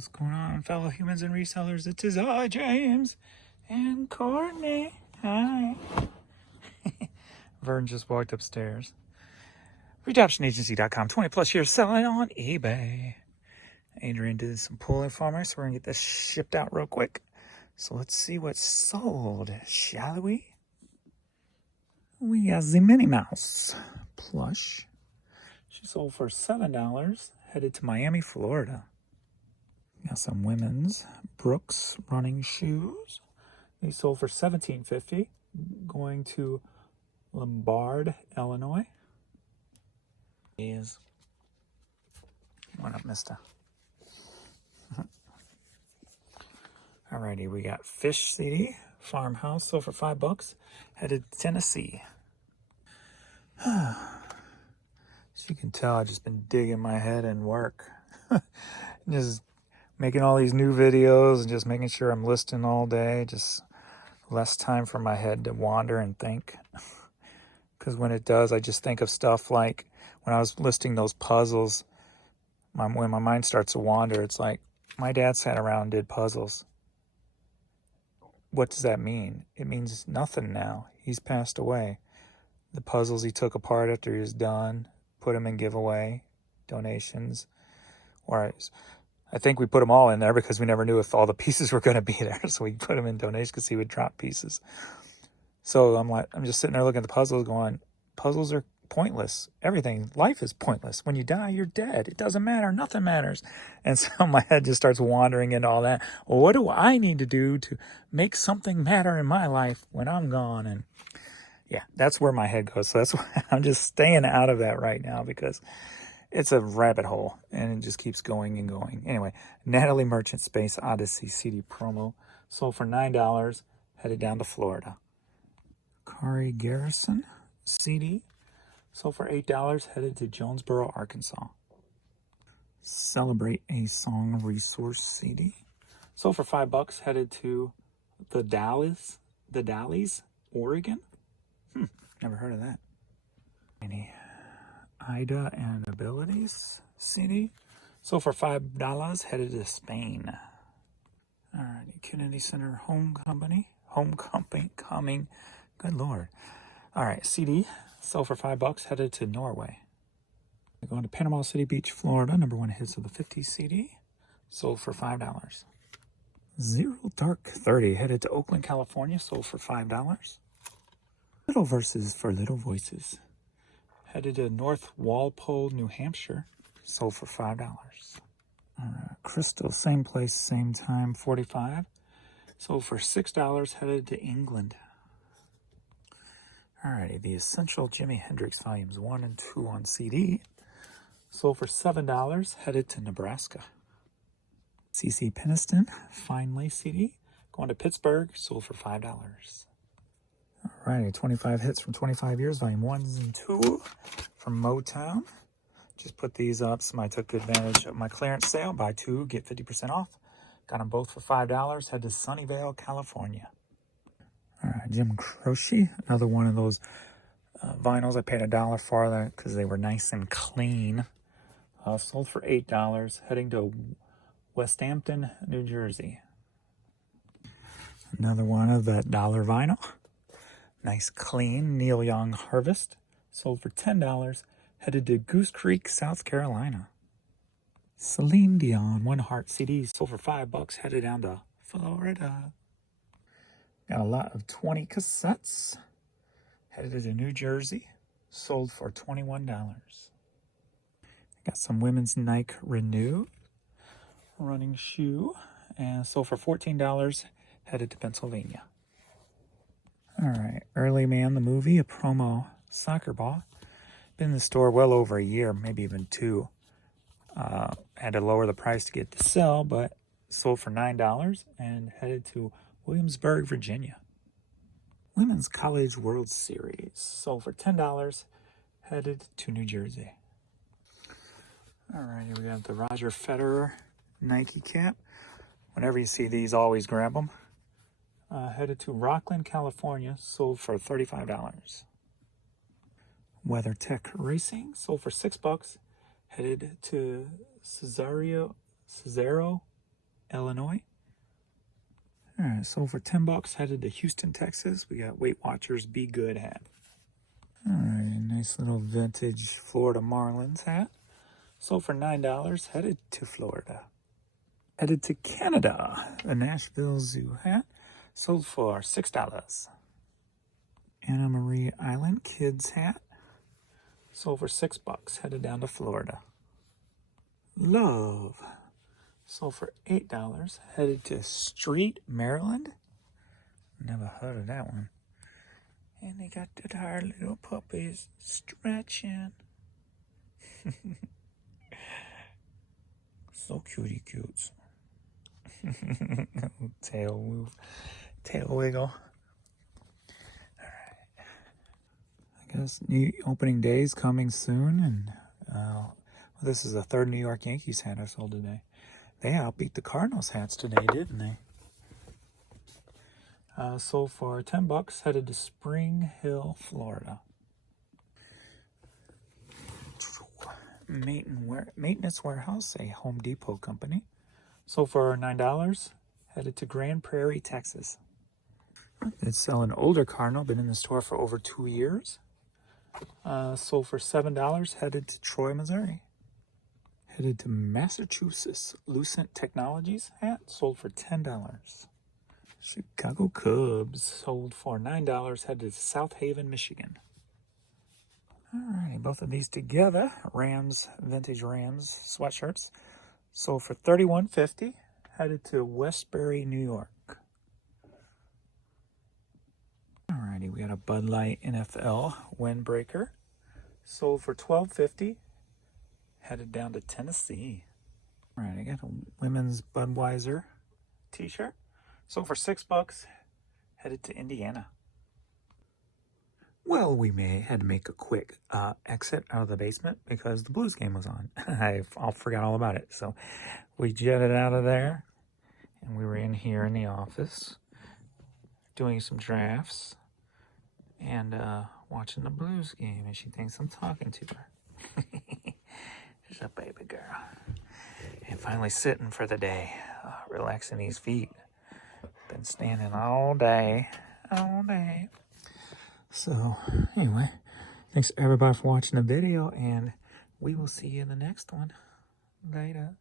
What's going on, fellow humans and resellers? It is I, James, and Courtney. Hi. Vern just walked upstairs. ReadoptionAgency.com, 20 plus years selling on eBay. Adrian did some pulling for me, so we're going to get this shipped out real quick. So let's see what's sold, shall we? We got the Minnie Mouse plush. She sold for $7, headed to Miami, Florida. Got some women's Brooks running shoes. These sold for $17.50, going to Lombard, Illinois. What up, mister? Alrighty, we got Fish City Farmhouse, sold for $5, headed to Tennessee. As you can tell, I've just been digging my head in work. Just making all these new videos and just making sure I'm listing all day. Just less time for my head to wander and think. Because when it does, I just think of stuff like when I was listing those puzzles. When my mind starts to wander, it's like my dad sat around and did puzzles. What does that mean? It means nothing now. He's passed away. The puzzles he took apart after he was done, put them in giveaway, donations. Or I think we put them all in there because we never knew if all the pieces were going to be there. So we put them in donations because he would drop pieces. So I'm just sitting there looking at the puzzles going, puzzles are pointless. Everything, life is pointless. When you die, you're dead. It doesn't matter. Nothing matters. And so my head just starts wandering into all that. Well, what do I need to do to make something matter in my life when I'm gone? And yeah, that's where my head goes. So that's why I'm just staying out of that right now because it's a rabbit hole and it just keeps going and going. Anyway, Natalie Merchant Space Odyssey CD promo sold for $9, headed down to Florida. Kari Garrison CD sold for $8, headed to Jonesboro, Arkansas. Celebrate a Song Resource CD sold for $5, headed to the Dalles, Oregon. Never heard of that. Any Ida and Abilities CD sold for $5, headed to Spain. All right, Kennedy Center Homecoming. Good Lord. All right, CD sold for $5, headed to Norway. We're going to Panama City Beach, Florida. #1 hits of the 50 CD sold for $5. Zero Dark 30 headed to Oakland, California. Sold for $5. Little Verses for Little Voices headed to North Walpole, New Hampshire. Sold for $5. Crystal, same place, same time, 45. Sold for $6, headed to England. Alrighty, The Essential Jimi Hendrix Volumes 1 and 2 on CD. Sold for $7, headed to Nebraska. CC Peniston, Fine Lace CD, going to Pittsburgh, sold for $5. Alrighty, 25 hits from 25 years, Volume 1 and 2 from Motown. Just put these up, so I took advantage of my clearance sale. Buy 2, get 50% off. Got them both for $5. Head to Sunnyvale, California. All right, Jim Croce, another one of those vinyls. I paid $1 for that because they were nice and clean. Sold for $8, heading to Westampton, New Jersey. Another one of that dollar vinyl. Nice, clean Neil Young Harvest. Sold for $10, headed to Goose Creek, South Carolina. Celine Dion One Heart CD sold for $5, headed down to Florida. Got a lot of 20 cassettes, headed to New Jersey, sold for $21. Got some women's Nike Renew running shoe, and sold for $14, headed to Pennsylvania. All right, Early Man the Movie, a promo soccer ball. Been in the store well over a year, maybe even 2. Had to lower the price to get to sell, but sold for $9 and headed to Williamsburg, Virginia. Women's College World Series sold for $10, headed to New Jersey. All right, here we got the Roger Federer Nike cap. Whenever you see these, always grab them. Headed to Rockland, California, sold for $35. WeatherTech Racing sold for $6, headed to Cesaro, Illinois. All right, sold for $10. Headed to Houston, Texas. We got Weight Watchers Be Good hat. All right, nice little vintage Florida Marlins hat. Sold for $9. Headed to Florida. Headed to Canada. The Nashville Zoo hat. Sold for $6. Anna Marie Island Kids hat. Sold for $6. Headed down to Florida. Love. Sold for $8. Headed to Street, Maryland. Never heard of that one. And they got the tired little puppies stretching. So cutie cutes. Tail move. Tail wiggle. Alright. I guess new opening day is coming soon. And well, this is the third New York Yankees hat I sold today. They outbeat the Cardinals hats today, didn't they? Sold for $10. Headed to Spring Hill, Florida. Maintenance Warehouse, a Home Depot company. Sold for $9. Headed to Grand Prairie, Texas. It's selling an older Cardinal, been in the store for over 2 years. Sold for $7. Headed to Troy, Missouri. Headed to Massachusetts. Lucent Technologies hat sold for $10. Chicago Cubs sold for $9. Headed to South Haven, Michigan. Alrighty, both of these together, vintage Rams sweatshirts, sold for $31.50. Headed to Westbury, New York. Alrighty, we got a Bud Light NFL windbreaker, sold for $12.50. Headed down to Tennessee. Alright, I got a women's Budweiser t-shirt, sold for $6. Headed to Indiana. Well, we had to make a quick exit out of the basement because the Blues game was on. I forgot all about it. So we jetted out of there and we were in here in the office doing some drafts and watching the Blues game. And she thinks I'm talking to her. She's a baby girl. And finally sitting for the day, relaxing these feet. Been standing all day. So, anyway, thanks everybody for watching the video, and we will see you in the next one. Later.